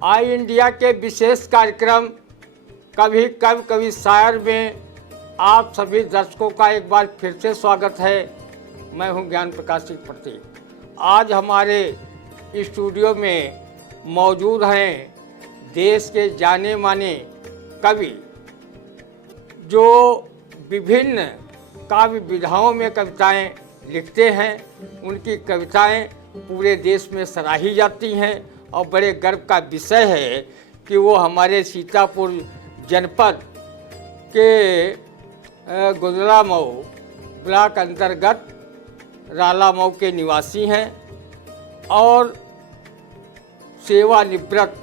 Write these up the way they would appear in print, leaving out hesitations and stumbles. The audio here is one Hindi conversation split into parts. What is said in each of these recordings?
आई इंडिया के विशेष कार्यक्रम कभी कब कभी शायर में आप सभी दर्शकों का एक बार फिर से स्वागत है। मैं हूं ज्ञान प्रकाश सिंह प्रतीक। आज हमारे स्टूडियो में मौजूद हैं देश के जाने माने कवि जो विभिन्न काव्य विधाओं में कविताएं लिखते हैं। उनकी कविताएं पूरे देश में सराही जाती हैं और बड़े गर्व का विषय है कि वो हमारे सीतापुर जनपद के गुजरामऊ ब्लॉक अंतर्गत रालामऊ के निवासी हैं और सेवानिवृत्त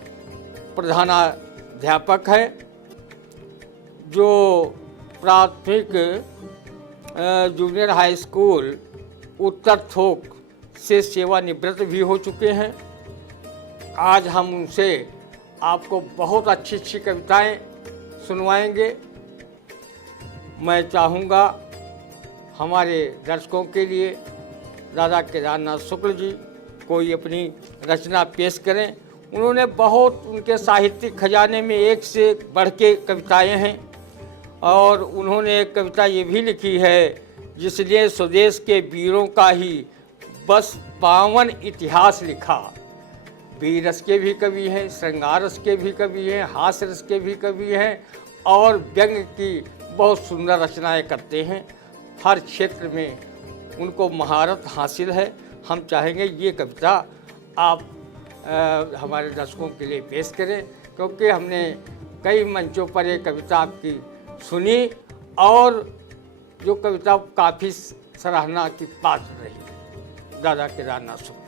प्रधानाध्यापक है जो प्राथमिक जूनियर हाई स्कूल उत्तर थोक से सेवानिवृत्त भी हो चुके हैं। आज हम उनसे आपको बहुत अच्छी अच्छी कविताएं सुनवाएंगे। मैं चाहूँगा हमारे दर्शकों के लिए दादा केदारनाथ शुक्ल जी कोई अपनी रचना पेश करें। उन्होंने बहुत उनके साहित्यिक खजाने में एक से बढ़ के कविताएँ हैं और उन्होंने एक कविता ये भी लिखी है जिसने स्वदेश के वीरों का ही बस पावन इतिहास लिखा। वीर रस के भी कवि हैं, श्रृंगार रस के भी कवि हैं, हास्य रस के भी कवि हैं और व्यंग की बहुत सुंदर रचनाएं करते हैं। हर क्षेत्र में उनको महारत हासिल है। हम चाहेंगे ये कविता आप हमारे दर्शकों के लिए पेश करें क्योंकि हमने कई मंचों पर ये कविता आपकी सुनी और जो कविता काफ़ी सराहना की पात्र रही। दादा केदारनाथ शुक्ल।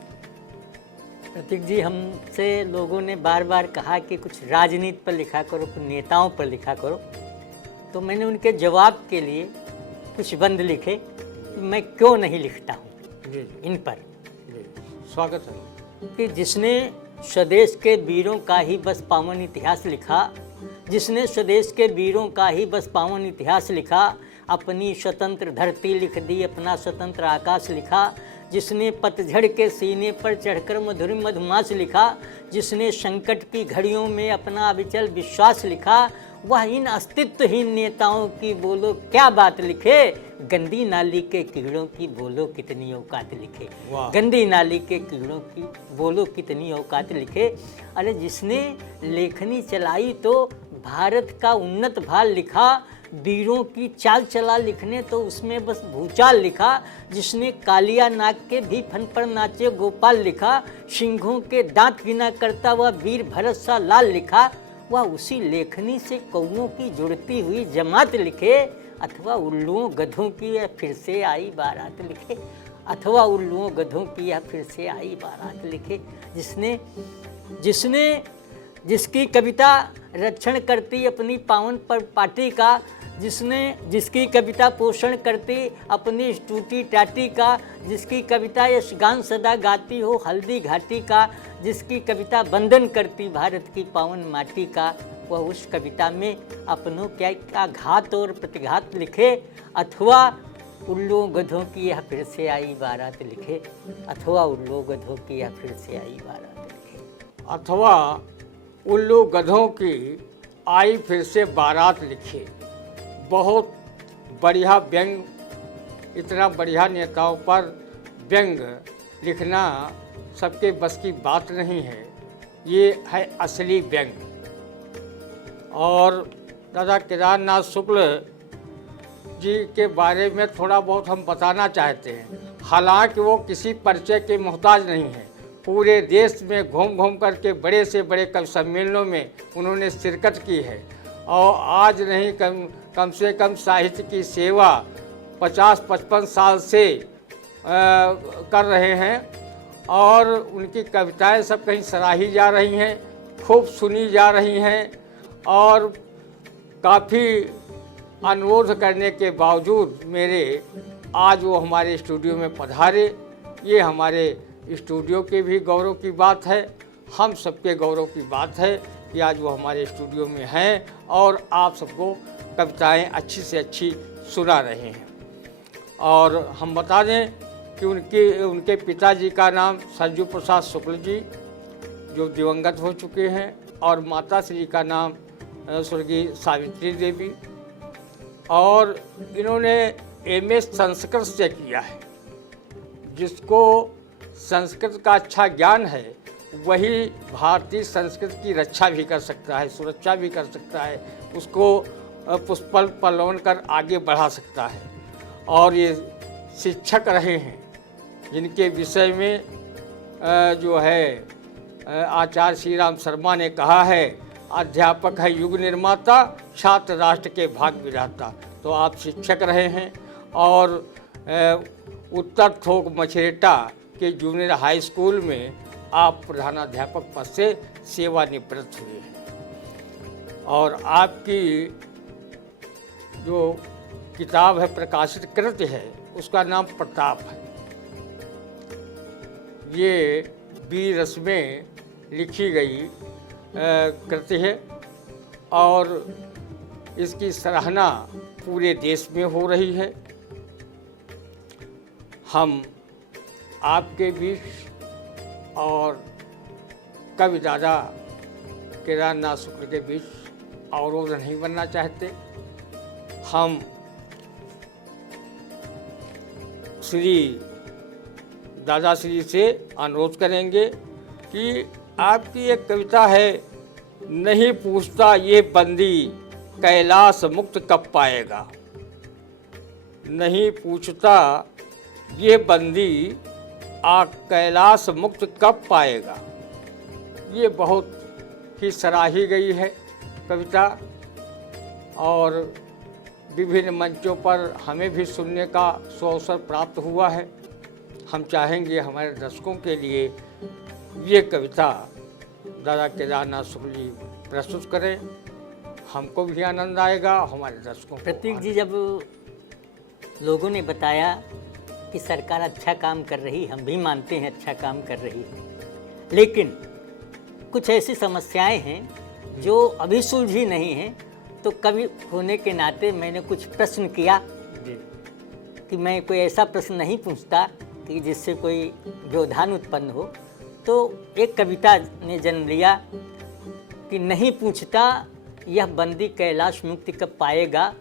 प्रतीक जी, हमसे लोगों ने बार बार कहा कि कुछ राजनीति पर लिखा करो, कुछ नेताओं पर लिखा करो, तो मैंने उनके जवाब के लिए कुछ बंद लिखे कि मैं क्यों नहीं लिखता हूँ इन पर। स्वागत है। कि जिसने स्वदेश के वीरों का ही बस पावन इतिहास लिखा, जिसने स्वदेश के वीरों का ही बस पावन इतिहास लिखा, अपनी स्वतंत्र धरती लिख दी, अपना स्वतंत्र आकाश लिखा, जिसने पतझड़ के सीने पर चढ़कर मधुर मधुमास लिखा, जिसने संकट की घड़ियों में अपना अविचल विश्वास लिखा, वह इन अस्तित्वहीन नेताओं की बोलो क्या बात लिखे, गंदी नाली के कीड़ों की बोलो कितनी औकात लिखे। गंदी नाली के कीड़ों की बोलो कितनी औकात लिखे। अरे जिसने लेखनी चलाई तो भारत का उन्नत भाल लिखा, वीरों की चाल चला लिखने तो उसमें बस भूचाल लिखा, जिसने कालिया नाग के भी फन पर नाचे गोपाल लिखा, सिंहों के दांत गिना करता वह वीर भरत सा लाल लिखा, वह उसी लेखनी से कौओं की जुड़ती हुई जमात लिखे, अथवा उल्लुओं गधों की यह फिर से आई बारात लिखे, अथवा उल्लुओं गधों की यह फिर से आई बारात लिखे। जिसकी कविता रक्षण करती अपनी पावन पर पार्टी का, जिसकी कविता पोषण करती अपनी टूटी टाटी का, जिसकी कविता यशगान सदा गाती हो हल्दी घाटी का, जिसकी कविता वंदन करती भारत की पावन माटी का, वह उस कविता में अपनों क्या घात और प्रतिघात लिखे, अथवा उल्लुओं गधों की यह फिर से आई बारात लिखे, अथवा उल्लुओं गधों की यह फिर से आई बारात लिखे, अथवा उल्लू गधों की आई फिर से बारात लिखे। बहुत बढ़िया व्यंग, इतना बढ़िया नेताओं पर व्यंग लिखना सबके बस की बात नहीं है। ये है असली व्यंग। और दादा केदारनाथ शुक्ल जी के बारे में थोड़ा बहुत हम बताना चाहते हैं। हालांकि वो किसी परिचय के मोहताज नहीं हैं। पूरे देश में घूम घूम करके बड़े से बड़े कवि सम्मेलनों में उन्होंने शिरकत की है और आज नहीं कम से कम साहित्य की सेवा 50-55 साल से कर रहे हैं और उनकी कविताएं सब कहीं सराही जा रही हैं, खूब सुनी जा रही हैं और काफ़ी अनुरोध करने के बावजूद मेरे आज वो हमारे स्टूडियो में पधारे। ये हमारे स्टूडियो के भी गौरव की बात है, हम सबके गौरव की बात है कि आज वो हमारे स्टूडियो में हैं और आप सबको कविताएं अच्छी से अच्छी सुना रहे हैं। और हम बता दें कि उनके पिताजी का नाम संजू प्रसाद शुक्ल जी, जो दिवंगत हो चुके हैं, और माता श्री का नाम स्वर्गीय सावित्री देवी, और इन्होंने एमए संस्कृत से किया है। जिसको संस्कृत का अच्छा ज्ञान है वही भारतीय संस्कृत की रक्षा भी कर सकता है, सुरक्षा भी कर सकता है, उसको पुष्पल पलवन कर आगे बढ़ा सकता है। और ये शिक्षक रहे हैं जिनके विषय में जो है आचार्य श्री राम शर्मा ने कहा है, अध्यापक है युग निर्माता, छात्र राष्ट्र के भाग्य विधाता। तो आप शिक्षक रहे हैं और उत्तर थोक मछरेटा के जूनियर हाई स्कूल में आप प्रधानाध्यापक पद से सेवानिवृत्त हुए हैं। और आपकी जो किताब है, प्रकाशित कृति है, उसका नाम प्रताप है। ये बी रस में लिखी गई कृति है और इसकी सराहना पूरे देश में हो रही है। हम आपके बीच और कवि दादा केदारनाथ शुक्ल के बीच अवरोध नहीं बनना चाहते। हम श्री दादाश्री से अनुरोध करेंगे कि आपकी एक कविता है, नहीं पूछता ये बंदी कैलाश मुक्त कब पाएगा। नहीं पूछता ये बंदी कैलाश मुक्त कब पाएगा। ये बहुत ही सराही गई है कविता और विभिन्न मंचों पर हमें भी सुनने का सुअवसर प्राप्त हुआ है। हम चाहेंगे हमारे दर्शकों के लिए ये कविता दादा केदारनाथ शुक्ल जी प्रस्तुत करें। हमको भी आनंद आएगा, हमारे दर्शकों को। प्रतीक जी, जब लोगों ने बताया कि सरकार अच्छा काम कर रही, हम भी मानते हैं अच्छा काम कर रही है, लेकिन कुछ ऐसी समस्याएं हैं जो अभी सुलझी नहीं हैं, तो कवि होने के नाते मैंने कुछ प्रश्न किया कि मैं कोई ऐसा प्रश्न नहीं पूछता कि जिससे कोई व्यवधान उत्पन्न हो। तो एक कविता ने जन्म लिया कि नहीं पूछता यह बंदी कैलाश मुक्ति कब पाएगा।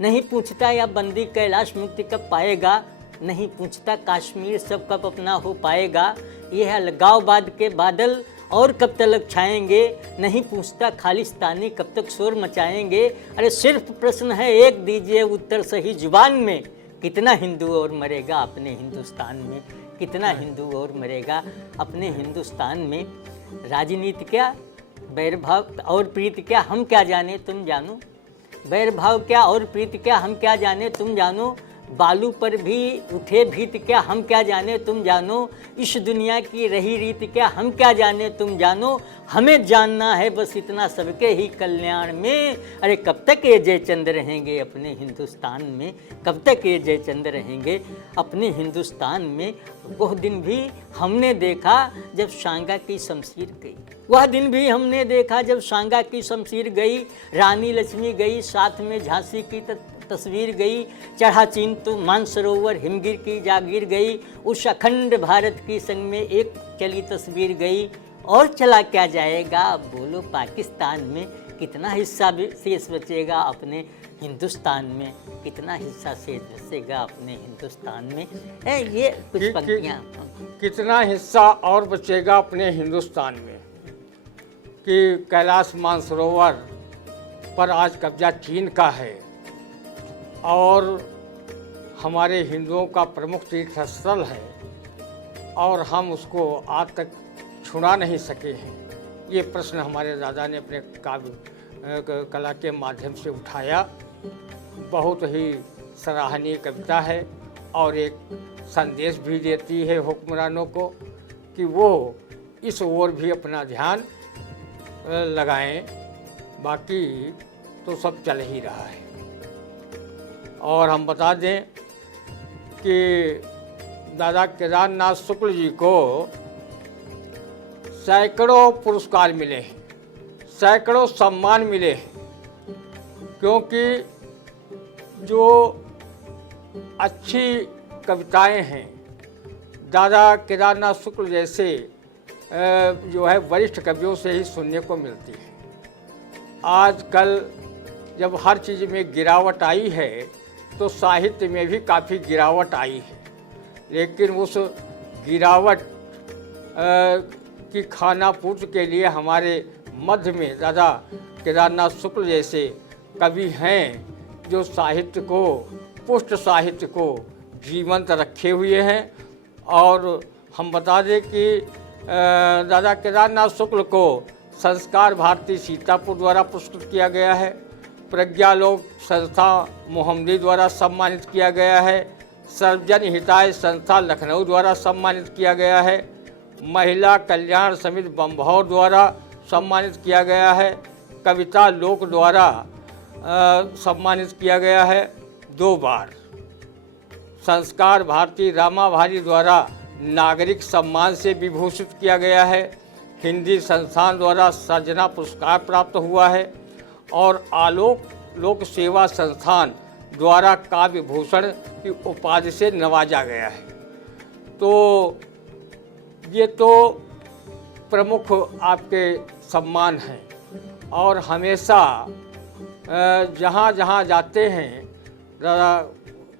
नहीं पूछता यह बंदी कैलाश मुक्ति कब पाएगा। नहीं पूछता कश्मीर सब कब अपना हो पाएगा। यह अलगाववाद के बादल और कब तक छाएंगे। नहीं पूछता खालिस्तानी कब तक शोर मचाएंगे। अरे सिर्फ प्रश्न है एक, दीजिए उत्तर सही जुबान में। कितना हिंदू और मरेगा अपने हिंदुस्तान में। कितना हिंदू और मरेगा अपने हिंदुस्तान में। राजनीति क्या, बैरभाव और प्रीति क्या, हम क्या जाने तुम जानो। बैरभाव क्या और प्रीति क्या, हम क्या जाने तुम जानो। बालू पर भी उठे भीत क्या, हम क्या जाने तुम जानो। इस दुनिया की रही रीत क्या, हम क्या जाने तुम जानो। हमें जानना है बस इतना सबके ही कल्याण में। अरे कब तक ये जयचंद रहेंगे अपने हिंदुस्तान में। कब तक ये जयचंद रहेंगे अपने हिंदुस्तान में। वह दिन भी हमने देखा जब सांगा की शमशीर गई। वह दिन भी हमने देखा जब सांगा की शमशीर गई। रानी लक्ष्मी गई, साथ में झांसी की तस्वीर गई। चढ़ा चीन तो मानसरोवर, हिमगिर की जागीर गई। उस अखंड भारत की संग में एक चली तस्वीर गई। और चला क्या जाएगा बोलो पाकिस्तान में। कितना हिस्सा शेष बचेगा अपने हिंदुस्तान में। कितना हिस्सा शेष बचेगा अपने हिंदुस्तान में। ये कुछ पंक्तियाँ। कितना हिस्सा और बचेगा अपने हिंदुस्तान में कि कैलाश मानसरोवर पर आज कब्जा चीन का है और हमारे हिंदुओं का प्रमुख तीर्थ स्थल है और हम उसको आज तक छुड़ा नहीं सके हैं। ये प्रश्न हमारे दादा ने अपने काव्य कला के माध्यम से उठाया। बहुत ही सराहनीय कविता है और एक संदेश भी देती है हुक्मरानों को कि वो इस ओर भी अपना ध्यान लगाएं। बाकी तो सब चल ही रहा है। और हम बता दें कि दादा केदारनाथ शुक्ल जी को सैकड़ों पुरस्कार मिले हैं, सैकड़ों सम्मान मिले हैं, क्योंकि जो अच्छी कविताएं हैं दादा केदारनाथ शुक्ल जैसे जो है वरिष्ठ कवियों से ही सुनने को मिलती है। आजकल जब हर चीज़ में गिरावट आई है तो साहित्य में भी काफ़ी गिरावट आई है, लेकिन उस गिरावट की खानापूर्ति के लिए हमारे मध्य में दादा केदारनाथ शुक्ल जैसे कवि हैं जो साहित्य को, पुष्ट साहित्य को जीवंत रखे हुए हैं। और हम बता दें कि दादा केदारनाथ शुक्ल को संस्कार भारती सीतापुर द्वारा पुरस्कृत किया गया है, प्रज्ञालोक संस्था मोहम्मदी द्वारा सम्मानित किया गया है, सर्वजन हिताय संस्था लखनऊ द्वारा सम्मानित किया गया है, महिला कल्याण समिति बम्भौर द्वारा सम्मानित किया गया है, कविता लोक द्वारा सम्मानित किया गया है 2 बार, संस्कार भारती रामाभारी द्वारा नागरिक सम्मान से विभूषित किया गया है, हिंदी संस्थान द्वारा सर्जना पुरस्कार प्राप्त हुआ है और आलोक लोक सेवा संस्थान द्वारा काव्य भूषण की उपाधि से नवाजा गया है। तो ये तो प्रमुख आपके सम्मान हैं और हमेशा जहाँ जहाँ जाते हैं दादा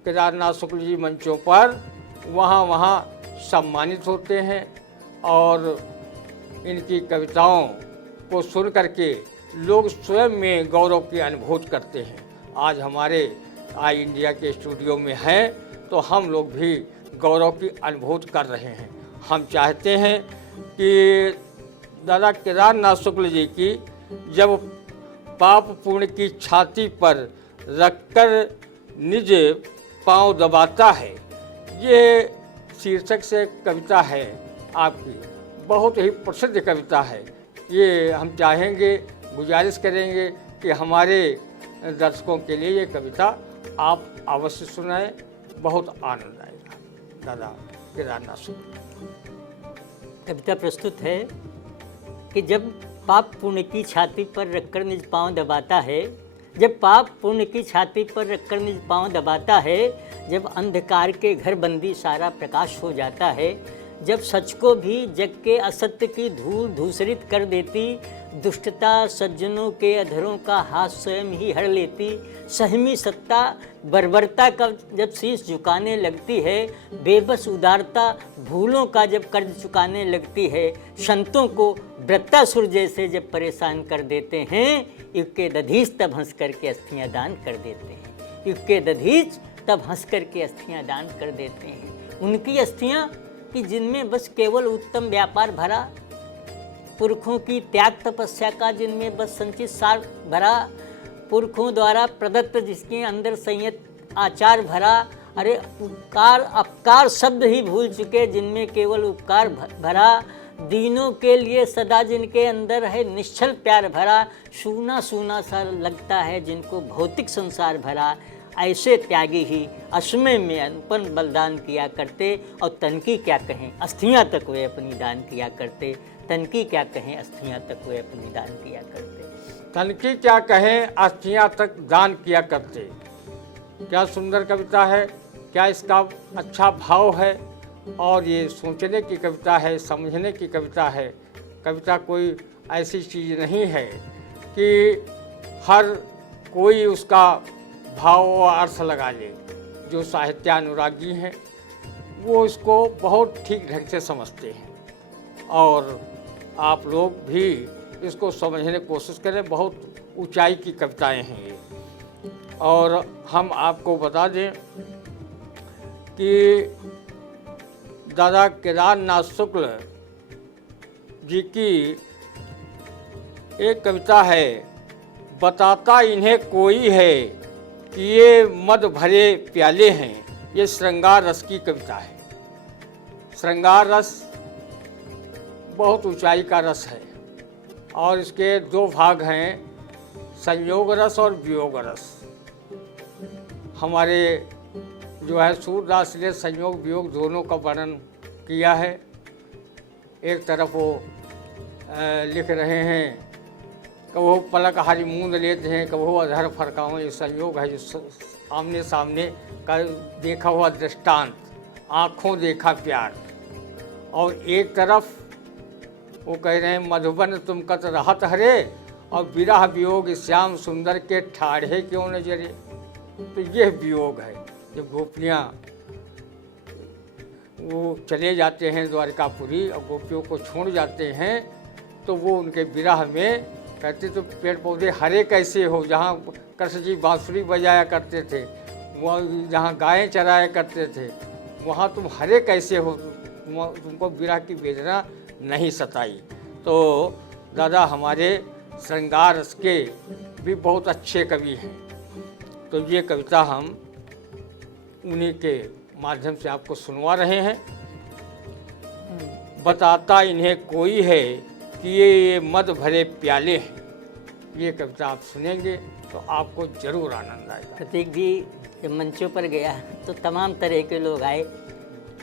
केदारनाथ शुक्ल जी मंचों पर, वहाँ वहाँ सम्मानित होते हैं और इनकी कविताओं को सुन करके लोग स्वयं में गौरव की अनुभूति करते हैं। आज हमारे आई इंडिया के स्टूडियो में हैं तो हम लोग भी गौरव की अनुभूति कर रहे हैं। हम चाहते हैं कि दादा केदारनाथ शुक्ल जी की जब पाप पुण्य की छाती पर रखकर निज पाँव दबाता है, ये शीर्षक से कविता है आपकी, बहुत ही प्रसिद्ध कविता है। ये हम चाहेंगे, गुजारिश करेंगे कि हमारे दर्शकों के लिए ये कविता आप अवश्य सुनाएं, बहुत आनंद आएगा। दादा केदारनाथ शुक्ल कविता प्रस्तुत है कि जब पाप पुण्य की छाती पर रखकर निज पाँव दबाता है, जब पाप पुण्य की छाती पर रखकर निज पाँव दबाता है, जब अंधकार के घर बंदी सारा प्रकाश हो जाता है, जब सच को भी जग के असत्य की धूल धूसरित कर देती, दुष्टता सज्जनों के अधरों का हाथ स्वयं ही हर लेती, सहमी सत्ता बर्बरता का जब शीश झुकाने लगती है, बेबस उदारता भूलों का जब कर्ज चुकाने लगती है, संतों को वृत्तासुर जैसे जब परेशान कर देते हैं, युग के दधीच तब हंस करके अस्थियाँ दान कर देते हैं, युग के दधीच तब हंस करके अस्थियाँ दान कर देते हैं। उनकी अस्थियाँ कि जिनमें बस केवल उत्तम व्यापार भरा, पुरखों की त्याग तपस्या का जिनमें बस संचित सार भरा, पुरखों द्वारा प्रदत्त जिसके अंदर संयत आचार भरा, अरे उपकार अपकार शब्द ही भूल चुके जिनमें केवल उपकार भरा, दीनों के लिए सदा जिनके अंदर है निश्चल प्यार भरा, सूना सूना सा लगता है जिनको भौतिक संसार भरा, ऐसे त्यागी ही असमय में अनुपन बलिदान किया करते और तन की क्या कहें अस्थियां तक वे अपनी दान किया करते, तन की क्या कहें अस्थियां तक वे अपनी दान किया करते, तन की क्या कहें अस्थियां तक दान किया करते। क्या सुंदर कविता है, क्या इसका अच्छा भाव है और ये सोचने की कविता है, समझने की कविता है। कविता कोई ऐसी चीज़ नहीं है कि हर कोई उसका भाव और अर्थ लगा ले। जो साहित्यानुरागी हैं वो इसको बहुत ठीक ढंग से समझते हैं और आप लोग भी इसको समझने की कोशिश करें। बहुत ऊंचाई की कविताएं हैं ये। और हम आपको बता दें कि दादा केदारनाथ शुक्ल जी की एक कविता है, बताता इन्हें कोई है कि ये मद भरे प्याले हैं। ये श्रृंगार रस की कविता है। श्रृंगार रस बहुत ऊंचाई का रस है और इसके दो भाग हैं, संयोग रस और वियोग रस। हमारे जो है सूरदास ने संयोग वियोग दोनों का वर्णन किया है। एक तरफ वो लिख रहे हैं, कबो पलक हारी मूंद लेते हैं, कबो अधर फरकाओं। ये संयोग है जो आमने सामने का देखा हुआ दृष्टांत, आँखों देखा प्यार। और एक तरफ वो कह रहे हैं मधुबन तुम कत रहत हरे और विरह वियोग श्याम सुंदर के ठाढ़े क्यों नजरे। तो यह वियोग है जब गोपियाँ वो चले जाते हैं द्वारकापुरी और गोपियों को छोड़ जाते हैं, तो वो उनके विरह में कहते तो पेड़ पौधे हरे कैसे हो, जहाँ कृष्ण जी बांसुरी बजाया करते थे, वह जहाँ गायें चराया करते थे, वहाँ तुम हरे कैसे हो, तुमको विरह की वेदना नहीं सताई। तो दादा हमारे श्रृंगार रस के भी बहुत अच्छे कवि हैं। तो ये कविता हम उन्हीं के माध्यम से आपको सुनवा रहे हैं। बताता इन्हें कोई है कि ये मद भरे प्याले हैं। ये कविता आप सुनेंगे तो आपको जरूर आनंद आएगा। प्रतीक जी जब मंचों पर गया तो तमाम तरह के लोग आए,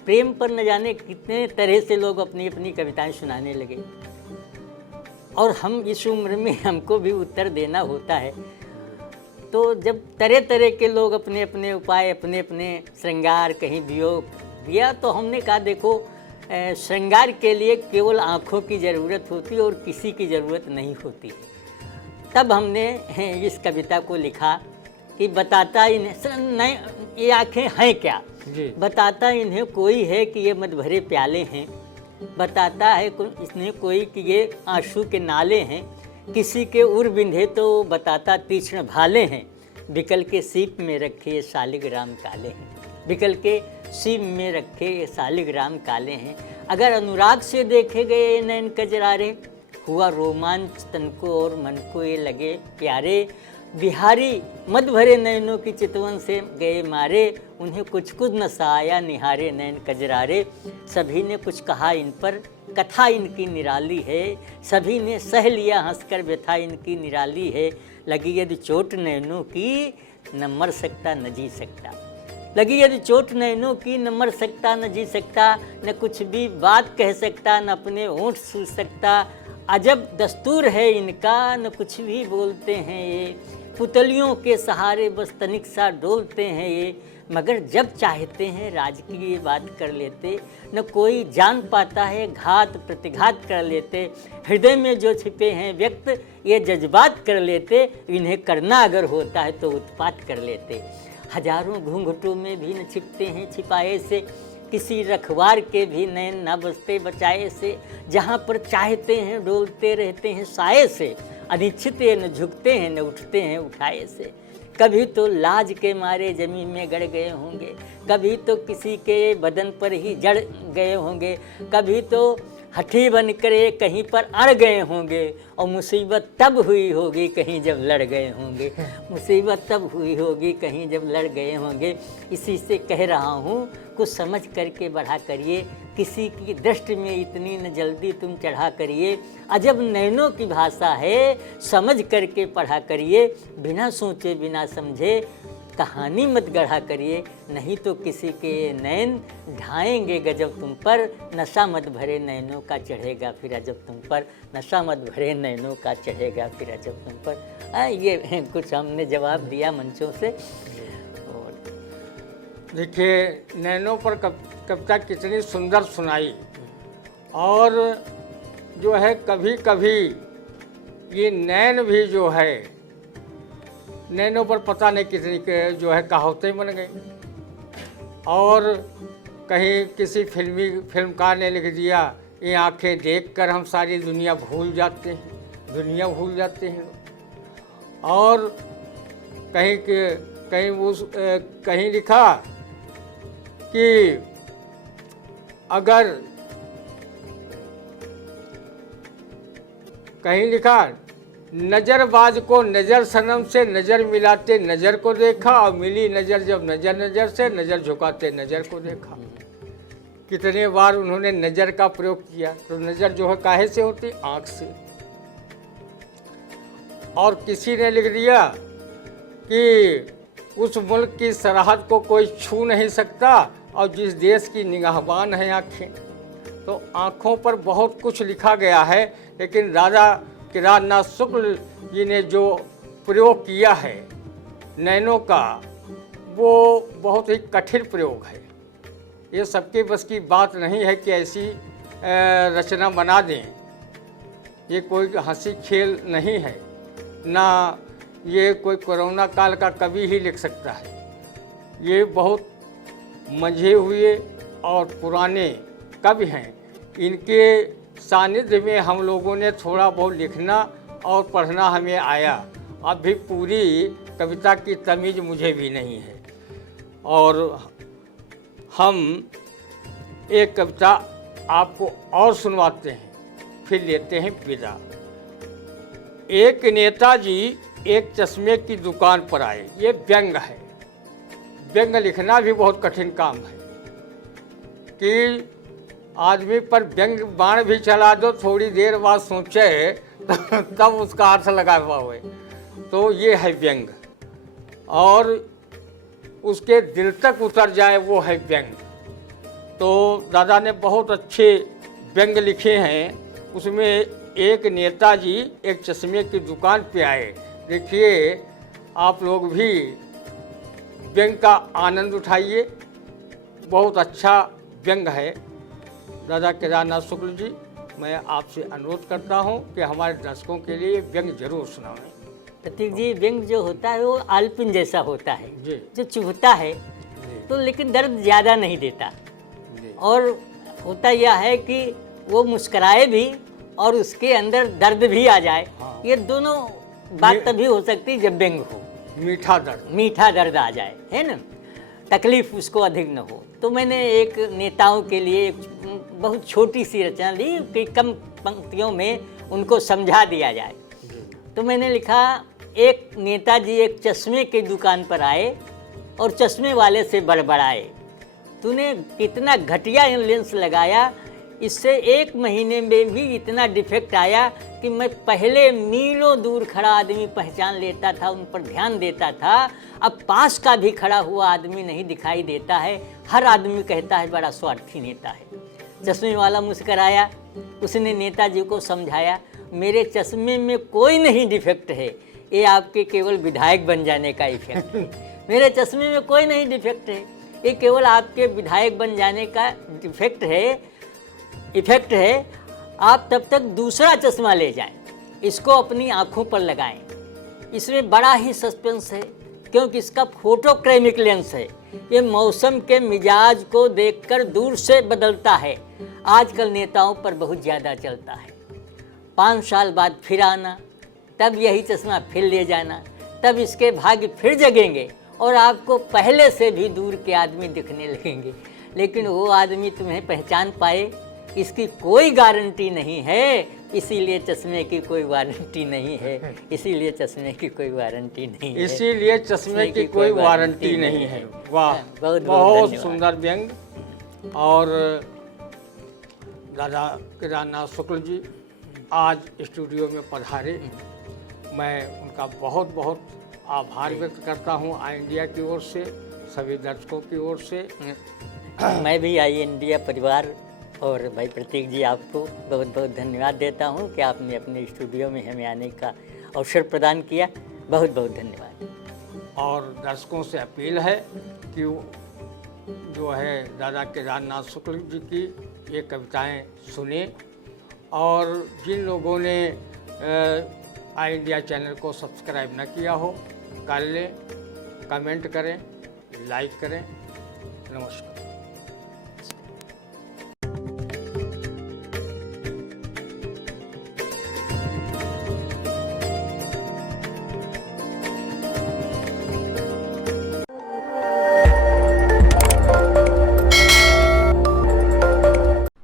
प्रेम पर न जाने कितने तरह से लोग अपनी अपनी कविताएं सुनाने लगे, और हम इस उम्र में हमको भी उत्तर देना होता है। तो जब तरह तरह के लोग अपने अपने उपाय, अपने अपने श्रृंगार, कहीं वियोग दिया, तो हमने कहा देखो श्रृंगार के लिए केवल आँखों की ज़रूरत होती है और किसी की ज़रूरत नहीं होती। तब हमने इस कविता को लिखा कि बताता इन्हें नहीं, ये आँखें हैं क्या जी। बताता इन्हें कोई है कि ये मद भरे प्याले हैं, बताता है इसने कोई कि ये आंसू के नाले हैं, किसी के उर बिंधे तो बताता तीक्ष्ण भाले हैं, बिकल के सीप में रखे ये शालिग्राम काले हैं, बिकल के सीप में रखे ये शालिग्राम काले हैं। अगर अनुराग से देखे गए नैन कजरारे, हुआ रोमांच तन को और मन को ये लगे प्यारे, बिहारी मद भरे नैनों की चितवन से गए मारे, उन्हें कुछ कुछ न साया निहारे नैन कजरारे। सभी ने कुछ कहा इन पर, कथा इनकी निराली है, सभी ने सह लिया हंसकर व्यथा इनकी निराली है। लगी यदि चोट नैनों की न मर सकता न जी सकता, लगी यदि चोट नैनों की न मर सकता न जी सकता, न कुछ भी बात कह सकता न अपने होंठ सूझ सकता, अजब दस्तूर है इनका न कुछ भी बोलते हैं ये, पुतलियों के सहारे बस तनिक सा डोलते हैं ये, मगर जब चाहते हैं राज की ये बात कर लेते, न कोई जान पाता है घात प्रतिघात कर लेते, हृदय में जो छिपे हैं व्यक्त ये जज्बात कर लेते, इन्हें करना अगर होता है तो उत्पात कर लेते। हजारों घूंघटों में भी न छिपते हैं छिपाए से, किसी रखवार के भी नैन न बसते बचाए से, जहाँ पर चाहते हैं डोलते रहते हैं साए से, अनिच्छित न झुकते हैं न उठते हैं उठाए से। कभी तो लाज के मारे जमीन में गड़ गए होंगे, कभी तो किसी के बदन पर ही जड़ गए होंगे, कभी तो हठी बन कर कहीं पर अड़ गए होंगे, और मुसीबत तब हुई होगी कहीं जब लड़ गए होंगे, मुसीबत तब हुई होगी कहीं जब लड़ गए होंगे। इसी से कह रहा हूँ कुछ समझ करके बढ़ा करिए, किसी की दृष्टि में इतनी न जल्दी तुम चढ़ा करिए, अजब नैनों की भाषा है समझ करके पढ़ा करिए, बिना सोचे बिना समझे कहानी मत गढ़ा करिए, नहीं तो किसी के नैन ढाएंगे गजब तुम पर, नशा मत भरे नैनों का चढ़ेगा फिर अजब तुम पर, नशा मत भरे नैनों का चढ़ेगा फिर अजब तुम पर। ये कुछ हमने जवाब दिया मंचों से। और देखिए नैनों पर कविता कितनी सुंदर सुनाई, और जो है कभी कभी ये नैन भी जो है नैनों पर पता नहीं कितनी के जो है कहावतें बन गई, और कहीं किसी फिल्मकार ने लिख दिया ये आंखें देखकर हम सारी दुनिया भूल जाते हैं, दुनिया भूल जाते हैं। और कहीं लिखा कि अगर कहीं लिखा नजरबाज को नजर सनम से नजर मिलाते नजर को देखा, और मिली नजर जब नजर से नजर झुकाते नजर को देखा। कितने बार उन्होंने नजर का प्रयोग किया। तो नजर जो है काहे से होती, आंख से। और किसी ने लिख दिया कि उस मुल्क की सरहद को कोई छू नहीं सकता, और जिस देश की निगाहबान है आँखें। तो आँखों पर बहुत कुछ लिखा गया है, लेकिन राजा केदारनाथ शुक्ल जी ने जो प्रयोग किया है नैनों का, वो बहुत ही कठिन प्रयोग है। ये सबके बस की बात नहीं है कि ऐसी रचना बना दें, ये कोई हंसी खेल नहीं है, ना ये कोई कोरोना काल का कवि ही लिख सकता है। ये बहुत मंझे हुए और पुराने कवि हैं। इनके सानिध्य में हम लोगों ने थोड़ा बहुत लिखना और पढ़ना हमें आया। अभी पूरी कविता की तमीज़ मुझे भी नहीं है। और हम एक कविता आपको और सुनवाते हैं, फिर लेते हैं विदा। एक नेताजी एक चश्मे की दुकान पर आए। ये व्यंग है। व्यंग लिखना भी बहुत कठिन काम है कि आदमी पर व्यंग बाण भी चला दो, थोड़ी देर बाद सोचे तब उसका अर्थ लगा हुआ हो। तो ये है व्यंग, और उसके दिल तक उतर जाए वो है व्यंग। तो दादा ने बहुत अच्छे व्यंग लिखे हैं। उसमें एक नेताजी एक चश्मे की दुकान पे आए। देखिए, आप लोग भी व्यंग का आनंद उठाइए। बहुत अच्छा व्यंग है। दादा केदारनाथ शुक्ल जी, मैं आपसे अनुरोध करता हूं कि हमारे दर्शकों के लिए व्यंग जरूर सुनाएं। प्रतीक जी, व्यंग जो होता है वो आलपिन जैसा होता है जी जो चुभता है तो लेकिन दर्द ज़्यादा नहीं देता। जी और होता यह है कि वो मुस्कुराए भी और उसके अंदर दर्द भी आ जाए। हाँ। ये दोनों बात तभी हो सकती है जब व्यंग हो, मीठा दर्द। मीठा दर्द आ जाए, है ना, तकलीफ उसको अधिक न हो। तो मैंने एक नेताओं के लिए एक बहुत छोटी सी रचना ली कि कम पंक्तियों में उनको समझा दिया जाए। तो मैंने लिखा, एक नेताजी एक चश्मे की दुकान पर आए और चश्मे वाले से बड़बड़ाए, तूने कितना घटिया लेंस लगाया, इससे 1 महीने में भी इतना डिफेक्ट आया कि मैं पहले मीलों दूर खड़ा आदमी पहचान लेता था, उन पर ध्यान देता था। अब पास का भी खड़ा हुआ आदमी नहीं दिखाई देता है। हर आदमी कहता है बड़ा स्वार्थी नेता है। चश्मे वाला मुस्कराया। उसने नेताजी को समझाया, मेरे चश्मे में कोई नहीं डिफेक्ट है, ये आपके केवल विधायक बन जाने का इफेक्ट है। मेरे चश्मे में कोई नहीं डिफेक्ट है, ये केवल आपके विधायक बन जाने का इफेक्ट है। आप तब तक दूसरा चश्मा ले जाएं, इसको अपनी आँखों पर लगाएं। इसमें बड़ा ही सस्पेंस है क्योंकि इसका फोटोक्रोमिक लेंस है। ये मौसम के मिजाज को देखकर दूर से बदलता है। आजकल नेताओं पर बहुत ज़्यादा चलता है। 5 साल बाद फिर आना, तब यही चश्मा फिर ले जाना, तब इसके भाग्य फिर जगेंगे और आपको पहले से भी दूर के आदमी दिखने लगेंगे। लेकिन वो आदमी तुम्हें पहचान पाए, इसकी कोई गारंटी नहीं है। इसीलिए चश्मे की कोई वारंटी नहीं है। इसीलिए चश्मे की कोई वारंटी नहीं है। इसीलिए चश्मे की कोई वारंटी नहीं है। वाह, बहुत सुंदर व्यंग। और दादा केदारनाथ शुक्ल जी आज स्टूडियो में पधारे, मैं उनका बहुत बहुत आभार व्यक्त करता हूँ आई इंडिया की ओर से, सभी दर्शकों की ओर से। मैं भी आई इंडिया परिवार और भाई प्रतीक जी, आपको बहुत बहुत धन्यवाद देता हूँ कि आपने अपने स्टूडियो में हमें आने का अवसर प्रदान किया। बहुत बहुत धन्यवाद। और दर्शकों से अपील है कि जो है दादा केदारनाथ शुक्ल जी की ये कविताएं सुने, और जिन लोगों ने आई इंडिया चैनल को सब्सक्राइब न किया हो कर लें, कमेंट करें, लाइक करें। नमस्कार।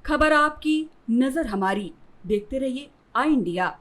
खबर आपकी, नजर हमारी। देखते रहिए आई इंडिया।